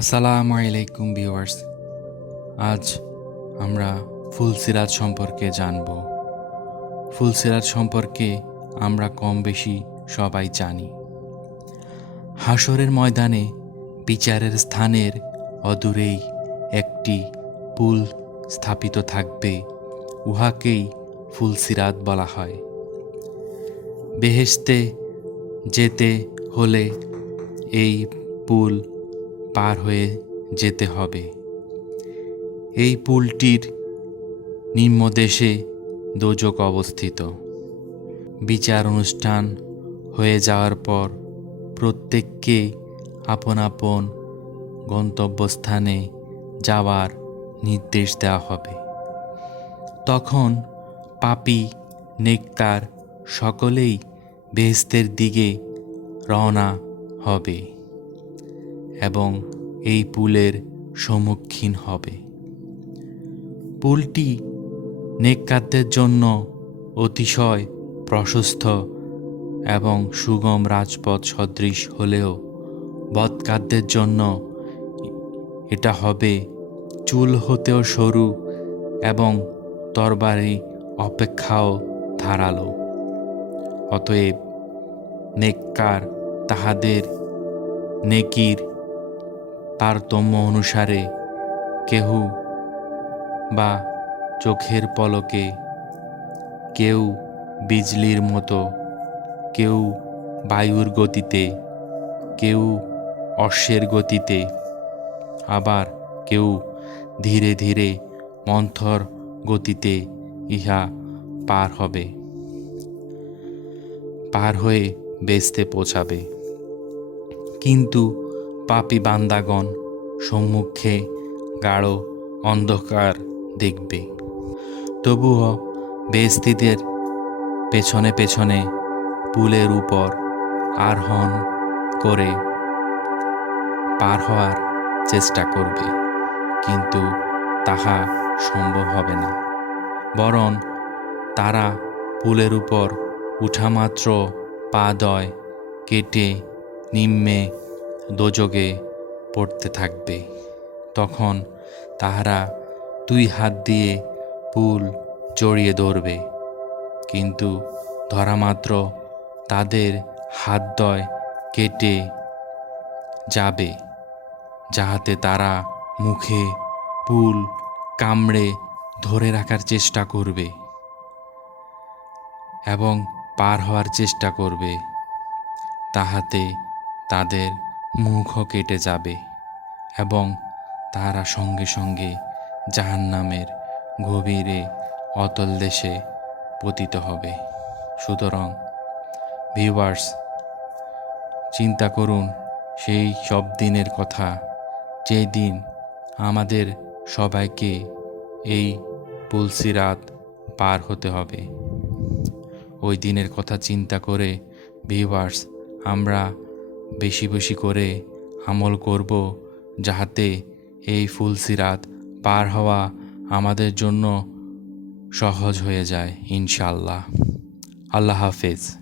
আসসালামু আলাইকুম ভিউয়ার্স। আজ আমরা ফুলসিরাত সম্পর্কে জানব। ফুলসিরাত সম্পর্কে আমরা কম বেশি সবাই জানি। হাসরের ময়দানে বিচারের স্থানের অদূরেই একটি পুল স্থাপিত থাকবে, উহাকেই ফুলসিরাত বলা হয়। বেহেস্তে যেতে হলে এই পুল পার হয়ে যেতে হবে। এই পুলটির নিম্নদেশে দোজক অবস্থিত। বিচার অনুষ্ঠান হয়ে যাওয়ার পর প্রত্যেককে আপন আপন গন্তব্যস্থানে যাওয়ার নির্দেশ দেওয়া হবে। তখন পাপি নেকতার সকলেই বেহেস্তের দিকে রওনা হবে। এবং এই পুলের সম্মুখীন হবে। পুলটি নেককারদের জন্য অতিশয় প্রশস্ত এবং সুগম রাজপথ সদৃশ হলেও বৎকারদের জন্য এটা হবে চুল হতেও সরু এবং তরবারি অপেক্ষাও ধারালো। অতএব নেককার তাহাদের নেকির তারতম্য অনুসারে কেহু বা চোখের পলকে কেউ বিজলির মতো, কেউ বায়ুর গতিতে, কেউ অশ্বের গতিতে, আবার কেউ ধীরে ধীরে মন্থর গতিতে ইহা পার হবে, পার হয়ে বেচতে পৌঁছাবে। কিন্তু পাপি বান্দাগণ সম্মুখে গাঢ় অন্ধকার দেখবে। তবুও বেস্তিদের পেছনে পেছনে পুলের উপর আরোহণ করে পার হওয়ার চেষ্টা করবে, কিন্তু তাহা সম্ভব হবে না। বরং তারা পুলের উপর উঠামাত্র পা দয়, কেটে নিম্নে দোজগে পড়তে থাকবে। তখন তাহারা দুই হাত দিয়ে পুল জড়িয়ে ধরবে। কিন্তু ধরামাত্র তাদের হাত দয় কেটে যাবে, যাহাতে তারা মুখে পুল কামড়ে ধরে রাখার চেষ্টা করবে এবং পার হওয়ার চেষ্টা করবে। তাহাতে তাদের মুখও কেটে যাবে এবং তারা সঙ্গে সঙ্গে জাহান্নামের গভীরে অতল দেশে পতিত হবে। সুতরাং ভিউয়ার্স চিন্তা করুন, সেই সব দিনের কথা, যেই দিন আমাদের সবাইকে এই পুলসিরাত পার হতে হবে। ওই দিনের কথা চিন্তা করে ভিউয়ার্স আমরা বেশি বেশি করে আমল করব যাহাতে এই ফুলসিরাত পার হওয়া আমাদের জন্য সহজ হয়ে যায় ইনশাল্লাহ আল্লাহ হাফেজ।